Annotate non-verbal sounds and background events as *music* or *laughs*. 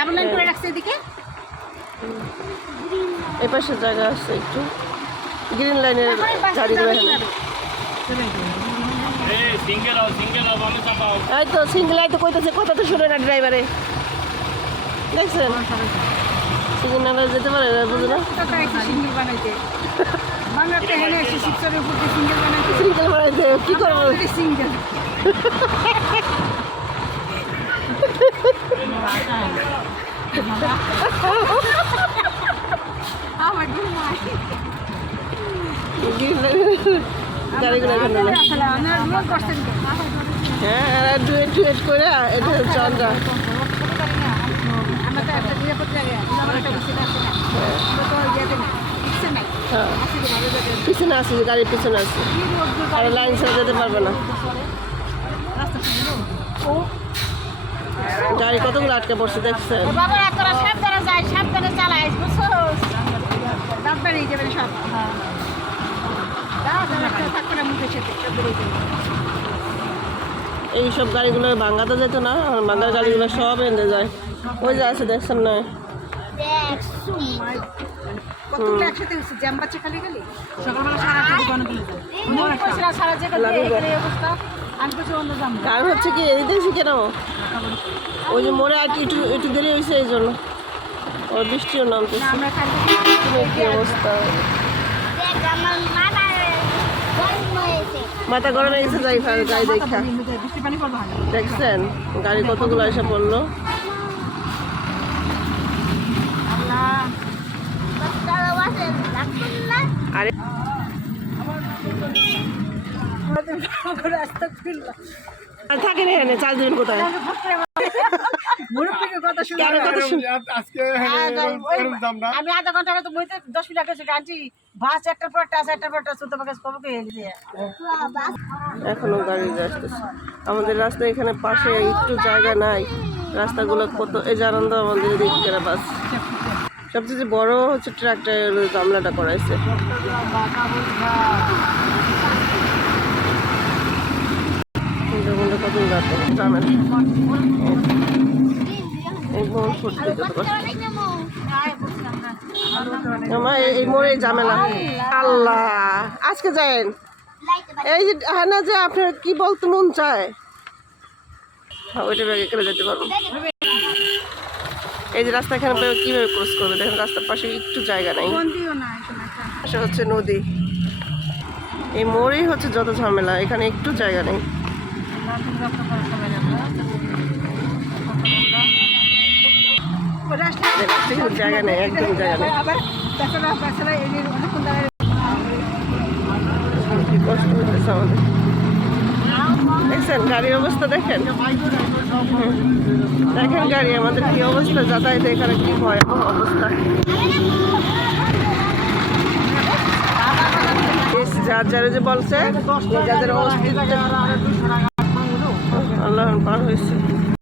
Double line করে রাখছে এদিকে। এই পাশে জায়গা আছে একটু। গ্রিন লাইনের গাড়িগুলো? এই তো সিঙ্গেল তো কইতেছে কথা তো শুনে না ড্রাইভারে দেখছেন? সিঙ্গেল যেতে পারে না বুঝো না। সিঙ্গেল বানাইতে? বাংলাতে হেনে এসে শিবচরের উপর *laughs* সিঙ্গেল বানাইতে। সিঙ্গেল বানাইতে কি করব? সিঙ্গেল। *laughs* পিছনে আছে গাড়ির পিছনে দিয়ে আর লাইন ছাড়া যেতে পারবে না গাড়ি কতগুলো আটকে পড়ছে দেখছেন? বাবা তোরা সাবধানে যাই সাবধানে চালাইস বুঝছ যাবেন সব। এই সব গাড়িগুলো ভাঙ্গাতে যেত না আর ভাঙ্গার গাড়িগুলো সব এনে যায় ওই যে আছে দেখছেন না? কতগুলো একসাথে হচ্ছে জ্যাম বাচ্চা খালি খালি? সকালবেলা সারা দোকানে গেলে যায়। সারা জায়গা দিয়ে এখানে এই অবস্থা। আমি কিছু অন্য যাম না। কারণ হচ্ছে কি এই দেখছি কেন ওই যে মোড়ে আর একটু একটু দেরি হয়েছে এই জন্য। ওর বৃষ্টিও না নামতেছে আমরা খালি কি অবস্থা। মাথা গরমে গেছে যাই ফেল যাই দেখা। বৃষ্টি পানি দেখছেন গাড়ি কতগুলো এসে পড়ল। আল্লাহ। আমি আধা ঘণ্টা তো বইতে দশ মিনিট আগে আনছি বাস একটার পর টাস একটার পর টাস তো তোমাকে কবে এখনও গাড়ি আসতেছে। আমাদের রাস্তা এখানে পাশে একটু জায়গা নাই। রাস্তাগুলো কত এই যে আনন্দ আমাদের দিক বাস। সবচেয়ে বড় হচ্ছে ট্রাকটার গামলাটা করাইছে। কত জানেন। ঝামেলা। আল্লাহ। আজকে যায়েন এই যে হ্যাঁ না যে আপনার কি বলতে মন চায়? হ্যাঁ ওইটা ব্যাগে করে যেতে পারব। এই যে রাস্তা এখানে কীভাবে ক্রস করবে? দেখেন রাস্তার পাশে একটু জায়গা নেই। পাশে হচ্ছে নদী। এই মোড়েই হচ্ছে যত ঝামেলা এখানে একটু জায়গা নেই। জায়গা নেই একদম জায়গা নেই। কষ্ট আমাদের। দেখছেন গাড়ির অবস্থা দেখেন? দেখেন গাড়ি আমাদের কি অবস্থা? যাতায়াতে এখানে কি ভয়াবহ অবস্থা? যার যারা যে বলছে যাদের অবস্থিত আল্লাহ পার হয়েছে।